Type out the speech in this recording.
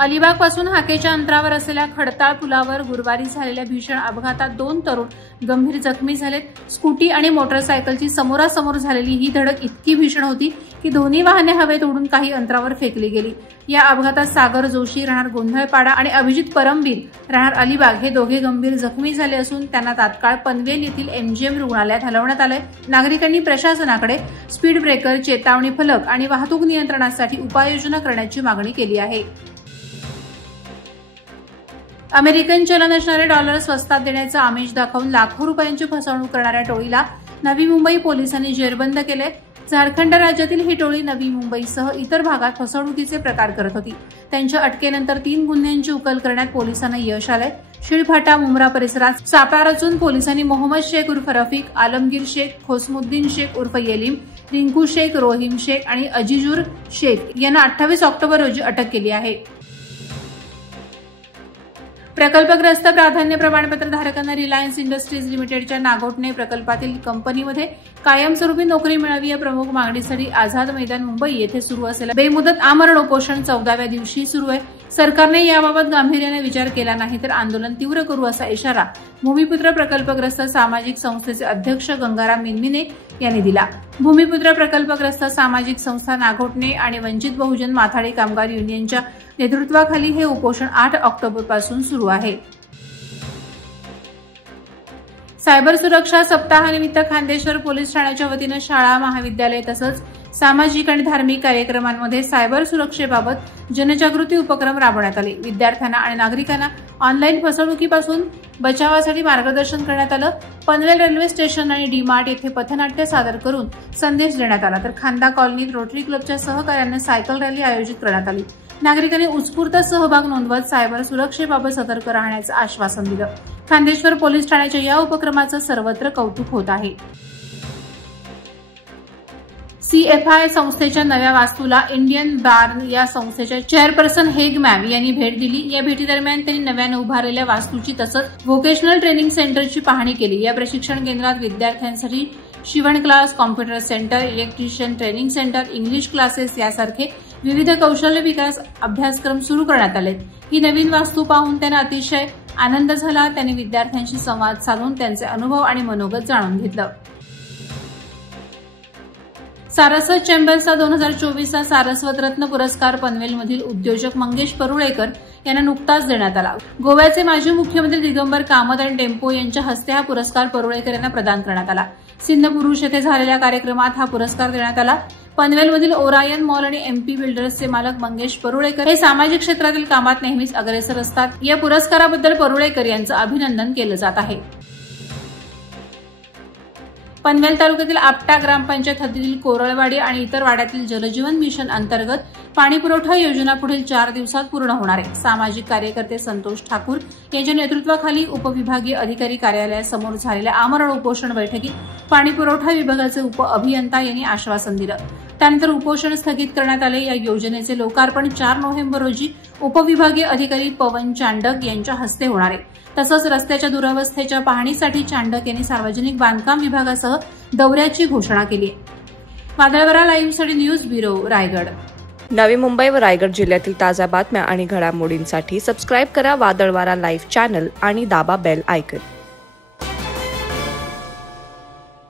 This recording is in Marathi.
अलिबाग पासून हाकेच्या अंतरावर असलेल्या खडताळ पुलावर गुरुवारी झालेल्या भीषण अपघातात 2 तरुण गंभीर जखमी झालेत। स्कूटी आणि मोटरसायकलची समोरासमोर झालेली ही धडक इतकी भीषण होती की दोन्ही वाहने हवेत उडून काही अंतरावर फेकली गेली। या अपघातात सागर जोशी राहणार गोंधळपाडा आणि अभिजित परमबीर राहणार अलिबाग हे दोघे गंभीर जखमी झाले असून त्यांना तात्काळ पनवेल येथील एमजीएम रुग्णालयात हलवण्यात आले। नागरिकांनी प्रशासनाकडे स्पीड ब्रेकर, चेतावणी फलक आणि वाहतूक नियंत्रणासाठी उपाययोजना करण्याची मागणी केली आहे। अमेरिकन चलन असणारे डॉलर स्वस्तात देण्याचा आमिष दाखवून लाखो रुपयांची फसवणूक करणाऱ्या टोळीला नवी मुंबई पोलिसांनी जेरबंद केले। झारखंड राज्यातील ही टोळी नवी मुंबईसह इतर भागात फसवणुकीचे प्रकार करत होती। त्यांच्या अटकेनंतर 3 गुन्ह्यांची उकल करण्यात पोलिसांना यश आले। शिळफाटा मुंब्रा परिसरात सापळा रचून पोलिसांनी मोहम्मद शेख उर्फ रफिक, आलमगीर शेख, खोसमुद्दीन शेख उर्फ येलीम, रिंकू शेख, रोहिम शेख आणि अजिजुर शेख यांना 28 ऑक्टोबर रोजी अटक केली आहे। प्रकल्पग्रस्त प्राधान्य प्रमाणपत्र धारकांना रिलायन्स इंडस्ट्रीज लिमिटेडच्या नागोठणे प्रकल्पातील कंपनीमध्ये कायमस्वरूपी नोकरी मिळावी या प्रमुख मागणीसाठी आझाद मैदान मुंबई येथे सुरू असलेलं बेमुदत आमरण उपोषण 14व्या दिवशी सुरू आहे। सरकारने याबाबत गांभीर्याने विचार केला नाही तर आंदोलन तीव्र करू असा इशारा भूमिपुत्र प्रकल्पग्रस्त सामाजिक संस्थेचे अध्यक्ष गंगाराम मिनमिने यांनी दिला। भूमिपुत्र प्रकल्पग्रस्त सामाजिक संस्था नागोठणे आणि वंचित बहुजन माथाडी कामगार युनियनच्या नेतृत्वाखाली हे उपोषण 8 ऑक्टोबर पासून सुरू आहे। सायबर सुरक्षा सप्ताहानिमित्त खांदेश्वर पोलीस ठाण्याच्या वतीनं शाळा, महाविद्यालय तसंच सामाजिक आणि धार्मिक कार्यक्रमांमध्ये सायबर सुरक्षेबाबत जनजागृती उपक्रम राबवण्यात आले। विद्यार्थ्यांना आणि नागरिकांना ऑनलाईन फसवणुकीपासून बचावासाठी मार्गदर्शन करण्यात आलं। पनवेल रेल्वे स्टेशन आणि डीमार्ट येथे पथनाट्य सादर करून संदेश देण्यात आला तर खांदा कॉलनीत रोटरी क्लबच्या सहकार्याने सायकल रॅली आयोजित करण्यात आली। नागरिकांनी उत्स्फूर्त सहभाग नोंदवत सायबर सुरक्षेबाबत सतर्क राहण्याचं आश्वासन दिलं। खांदेश्वर पोलीस ठाण्याच्या या उपक्रमाचं सर्वत्र कौतुक होत आहे। CFI संस्थेच्या नव्या वास्तूला इंडियन बार्न या संस्थेच्या चेअरपर्सन हेग मॅम यांनी भेट दिली। या भेटीदरम्यान त्यांनी नव्याने उभारलेल्या वास्तूची तसंच व्होकेशनल ट्रेनिंग सेंटरची पाहणी केली। या प्रशिक्षण केंद्रात विद्यार्थ्यांसाठी शिवण class, computer centre, electrician training centre, English classes यासारखे विविध कौशल्य विकास अभ्यासक्रम सुरू करण्यात आले। ही नवीन वास्तू पाहून त्यांना अतिशय आनंद झाला। त्यांनी विद्यार्थ्यांशी संवाद साधून त्यांचे अनुभव आणि मनोगत जाणून घेतलं। सारस्वत चेंबर्सचा 2024चा सारस्वत रत्न पुरस्कार पनवेलमधील उद्योजक मंगेश परुळेकर यांना नुकताच देण्यात आला। गोव्याचे माजी मुख्यमंत्री दिगंबर कामत आणि टेम्पो यांच्या हस्ते हा पुरस्कार परुळेकर यांना प्रदान करण्यात आला। सिंधपुरुष येथे झालेल्या कार्यक्रमात हा पुरस्कार देण्यात आला। पनवेलमधील ओरायन मॉल आणि MP बिल्डर्सचे मालक मंगेश परुळेकर हे सामाजिक क्षेत्रातील कामात नेहमीच अग्रेसर असतात। या पुरस्काराबद्दल परुळेकर यांचं अभिनंदन केलं जात आहे। पनवेल तालुक्यातील आपटा ग्रामपंचायत हद्दीतील कोरळवाडी आणि इतर वाड्यातील जलजीवन मिशन अंतर्गत पाणीपुरवठा योजना पुढील 4 दिवसात पूर्ण होणार आहे। सामाजिक कार्यकर्ते संतोष ठाकूर यांच्या नेतृत्वाखाली उपविभागीय अधिकारी कार्यालयासमोर झालेल्या आमरण उपोषण बैठकीत पाणीपुरवठा विभागाचे उप अभियंता यांनी आश्वासन दिलं। त्यानंतर उपोषण स्थगित करण्यात आले। या योजनेचे लोकार्पण 4 नोव्हेंबर रोजी उपविभागीय अधिकारी पवन चांडक यांच्या हस्ते होणार आहे। तसंच रस्त्याच्या दुरावस्थेच्या पाहणीसाठी चांडक यांनी सार्वजनिक बांधकाम विभागासह दौऱ्याची घोषणा केली। वादळवारा लाईव्हसाठी न्यूज ब्युरो, रायगड। नवी मुंबई व रायगड जिल्ह्यातील ताज्या बातम्या आणि घडामोडींसाठी सबस्क्राईब करा वादळवारा लाईव्ह चॅनल आणि दाबा बेल आयकॉन।